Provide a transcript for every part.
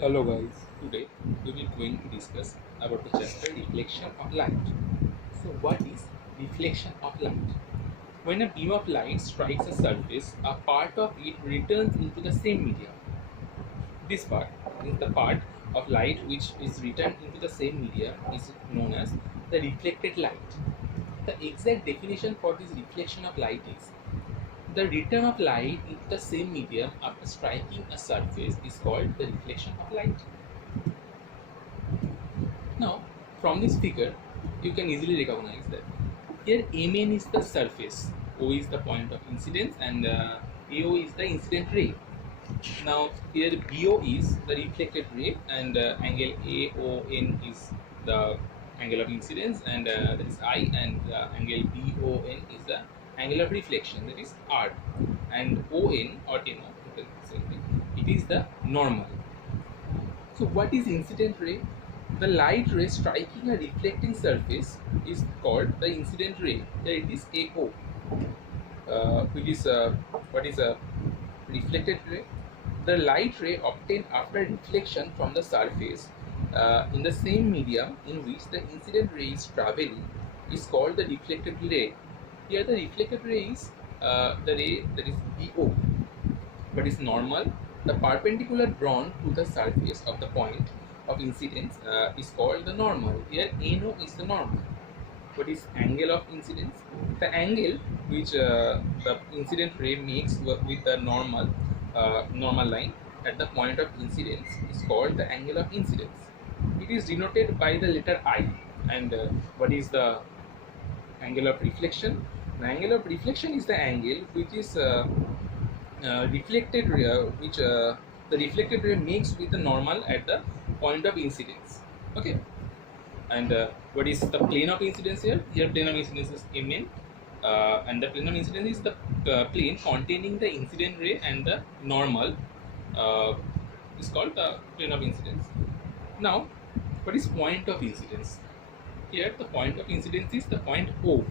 Hello guys. Today we will going to discuss about the chapter reflection of light. So what is reflection of light? When a beam of light strikes a surface, a part of it returns into the same medium. This part is the part of light which is returned into the same medium is known as the reflected light. The exact definition for this reflection of light is the return of light into the same medium after striking a surface is called the reflection of light. Now, from this figure, you can easily recognize that here Mn is the surface, O is the point of incidence, and AO is the incident ray. Now, here BO is the reflected ray, and angle AON is the angle of incidence, and that is I, and angle BON is the angle of reflection, that is R, and ON or NO, it is the normal. So, what is incident ray? The light ray striking a reflecting surface is called the incident ray. Here it is AO, which is what is a reflected ray. The light ray obtained after reflection from the surface in the same medium in which the incident ray is traveling is called the reflected ray. Here the reflected ray is the ray that is BO, but is normal. The perpendicular drawn to the surface of the point of incidence is called the normal. Here NO is the normal. What is angle of incidence? The angle which the incident ray makes with the normal line at the point of incidence is called the angle of incidence. It is denoted by the letter I. And what is the angle of reflection? The angle of reflection is the angle which is reflected ray, which the reflected ray makes with the normal at the point of incidence. Okay, and what is the plane of incidence here? Here plane of incidence is Mn, and the plane of incidence is the plane containing the incident ray, and the normal is called the plane of incidence. Now, what is point of incidence? Here the point of incidence is the point O.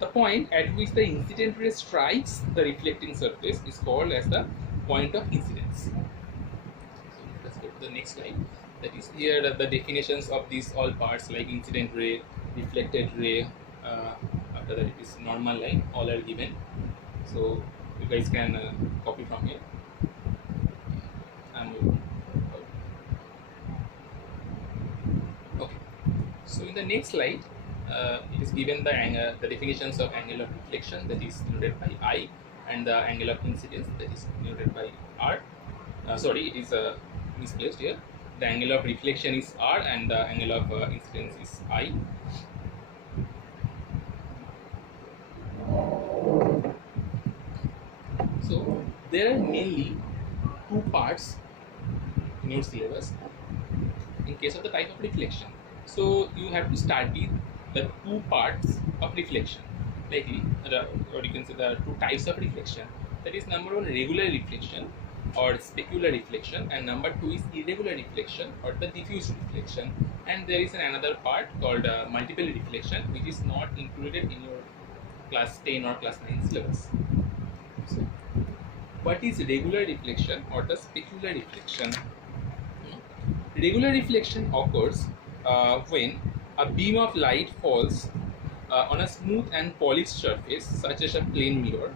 The point at which the incident ray strikes the reflecting surface is called as the point of incidence. So let's go to the next slide. That is, here the definitions of these all parts like incident ray, reflected ray, after that it is normal line, all are given. So you guys can copy from here. Okay. So in the next slide, it is given the definitions of angle of reflection, that is denoted by I, and the angle of incidence, that is denoted by R. Sorry, it is misplaced here. The angle of reflection is R, and the angle of incidence is I. So there are mainly two parts in your syllabus in case of the type of reflection. So you have to study the two parts of reflection, likely, or you can say the two types of reflection. That is, number one, regular reflection or specular reflection, and number two is irregular reflection or the diffuse reflection. And there is another part called multiple reflection, which is not included in your class 10 or class 9 syllabus. So, what is regular reflection or the specular reflection? Regular reflection occurs when a beam of light falls on a smooth and polished surface, such as a plane mirror.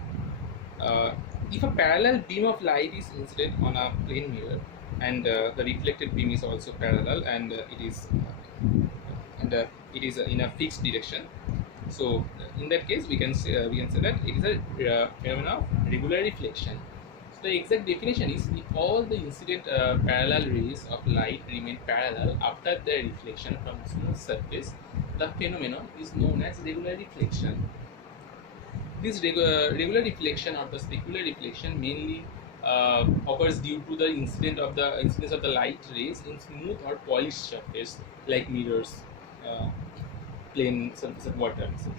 If a parallel beam of light is incident on a plane mirror, and the reflected beam is also parallel, and it is in a fixed direction, so in that case we can say that it is a phenomenon of regular reflection. So the exact definition is, if all the incident parallel rays of light remain parallel after their reflection from smooth surface, the phenomenon is known as regular reflection. This regular reflection or the specular reflection mainly occurs due to the incidence of the light rays in smooth or polished surface like mirrors, plane surface of water, etc.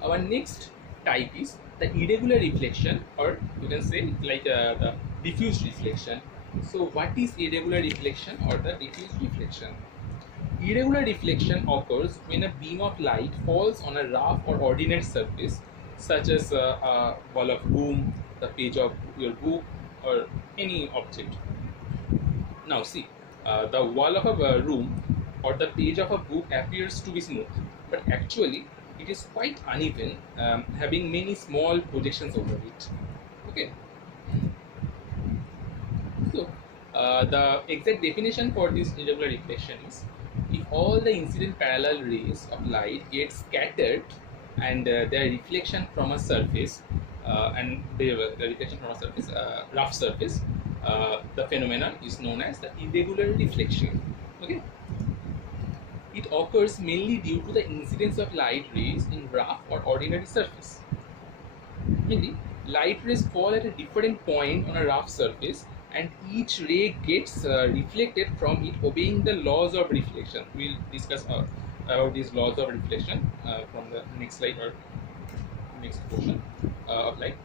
Our next type is the irregular reflection, or you can say like the diffuse reflection. So what is irregular reflection or the diffuse reflection? Irregular reflection occurs when a beam of light falls on a rough or ordinate surface, such as a ball of gum, the page of your book, or any object. Now see, the wall of a room or the page of a book appears to be smooth, but actually it is quite uneven, having many small projections over it. Okay. So the exact definition for this irregular reflection is: if all the incident parallel rays of light get scattered and their reflection from a surface, the reflection from a surface, rough surface, the phenomenon is known as the irregular reflection. Okay. It occurs mainly due to the incidence of light rays in rough or ordinary surface. Mainly, light rays fall at a different point on a rough surface, and each ray gets reflected from it, obeying the laws of reflection. We'll discuss about these laws of reflection from the next slide or next portion of light.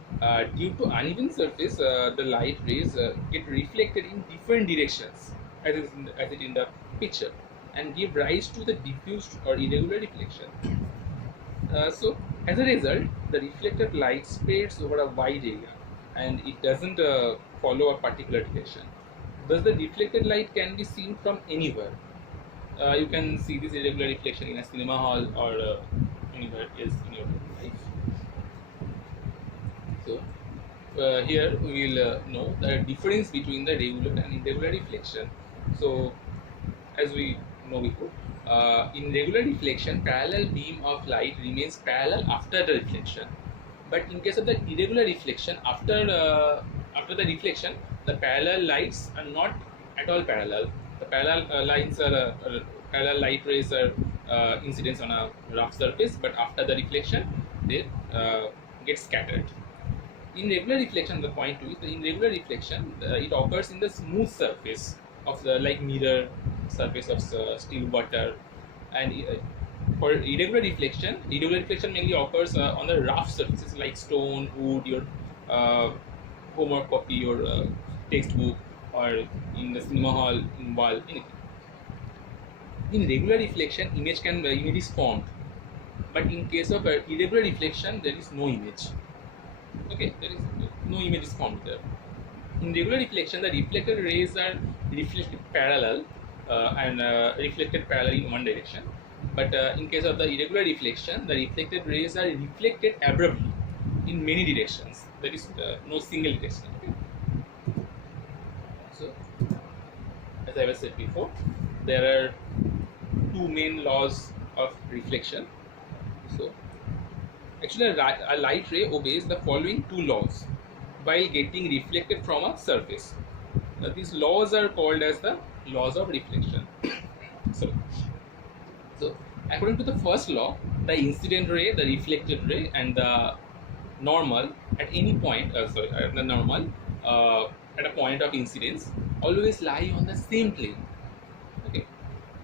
Due to uneven surface, the light rays get reflected in different directions, as it in the picture, and give rise to the diffused or irregular reflection. So, as a result, the reflected light spreads over a wide area, and it doesn't follow a particular direction. Thus, the reflected light can be seen from anywhere. You can see this irregular reflection in a cinema hall or anywhere else in your life. So, here we will know the difference between the regular and irregular reflection. So, as we know before, in regular reflection, parallel beam of light remains parallel after the reflection. But in case of the irregular reflection, after the reflection, the parallel lights are not at all parallel. The parallel lines are parallel light rays are incidents on a rough surface, but after the reflection, they get scattered. In regular reflection, the point 2 is that in regular reflection, it occurs in the smooth surface of the like mirror surface of still water, and for irregular reflection mainly occurs on the rough surfaces like stone, wood, your homework copy, your textbook, or in the cinema hall, in wall, anything. In regular reflection, image is formed, but in case of irregular reflection, there is no image. Okay, there is no image is formed there. In regular reflection, the reflected rays are reflected parallel and reflected parallel in one direction. But in case of the irregular reflection, the reflected rays are reflected abruptly in many directions. There is no single direction. Okay? So, as I was said before, there are two main laws of reflection. So, actually, a light ray obeys the following two laws while getting reflected from a surface. These laws are called as the laws of reflection. So, according to the first law, the incident ray, the reflected ray, and the normal at any point, the normal at a point of incidence always lie on the same plane. Okay,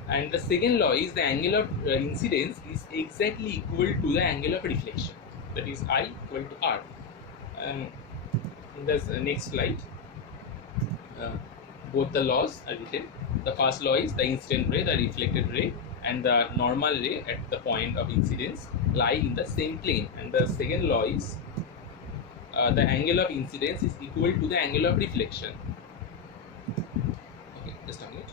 and the second law is the angle of incidence is exactly equal to the angle of reflection. That is I equal to R. In this next slide, both the laws are written. The first law is the incident ray, the reflected ray, and the normal ray at the point of incidence lie in the same plane. And the second law is the angle of incidence is equal to the angle of reflection. Okay, just a minute.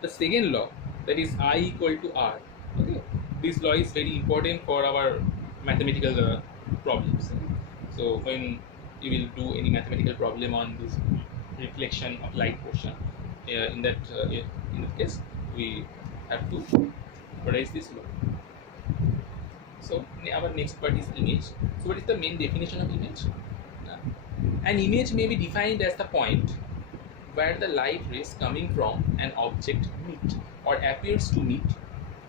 The second law, that is I equal to R. Okay, this law is very important for our mathematical problems. So when you will do any mathematical problem on this reflection of light portion, in that case, we have to raise this law. So our next part is image. So what is the main definition of image? An image may be defined as the point where the light rays coming from an object meet or appears to meet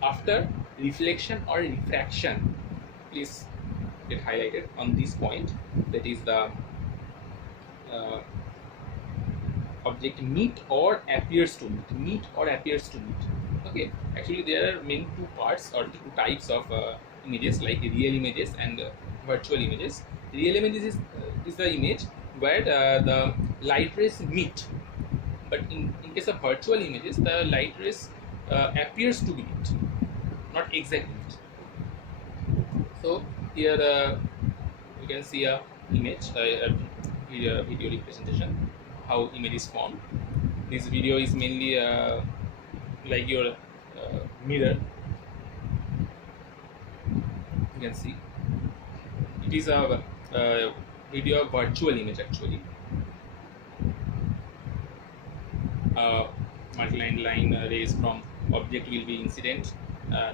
after reflection or refraction. Please get highlighted on this point, that is the object meet or appears to meet Okay, actually there are main two parts or two types of images, like real images and virtual images. Real images is the image where the light rays meet, but in case of virtual images, the light rays appears to meet, not exactly meet. So here you can see a image, video representation, how image is formed. This video is mainly like your mirror. You can see it is a video of virtual image actually. Multi-line rays from object will be incident.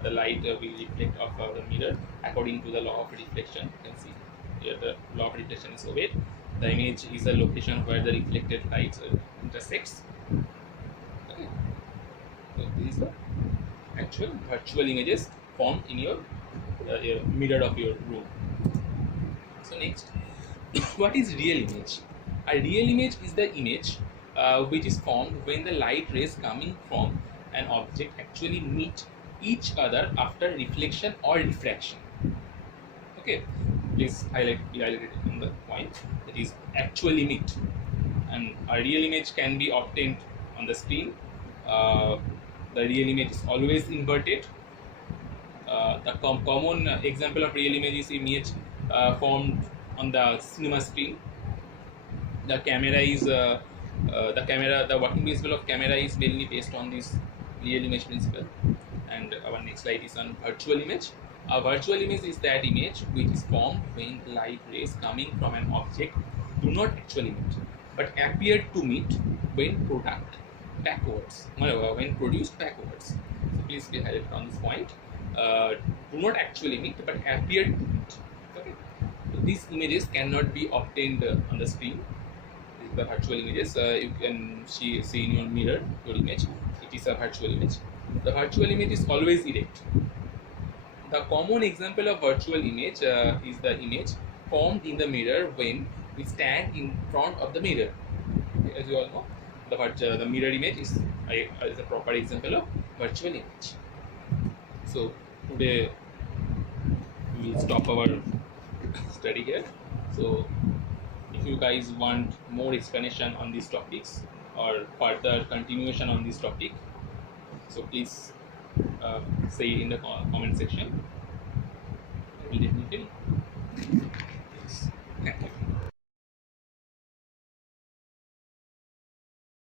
The light will reflect off of the mirror according to the law of reflection. You can see here the law of reflection is obeyed. The image is a location where the reflected light intersects. Okay. So these are actual virtual images formed in your mirror of your room. So next, what is real image? A real image is the image which is formed when the light rays coming from an object actually meet each other after reflection or diffraction. Okay, please highlight it on the point. It is actually meet, and a real image can be obtained on the screen. The real image is always inverted. The common example of real image is image formed on the cinema screen. The camera is the working principle of camera is mainly based on this real image principle. And our next slide is on virtual image. A virtual image is that image which is formed when light rays coming from an object do not actually meet, but appear to meet when when produced backwards. So please be highlighted on this point. Do not actually meet, but appear to meet. Okay. So these images cannot be obtained on the screen. These are the virtual images. You can see in your mirror your image. It is a virtual image. The virtual image is always erect. The common example of virtual image is the image formed in the mirror when we stand in front of the mirror. As you all know, the mirror image is a proper example of virtual image. So today we will stop our study here. So if you guys want more explanation on these topics or further continuation on this topic, so please say in the comment section.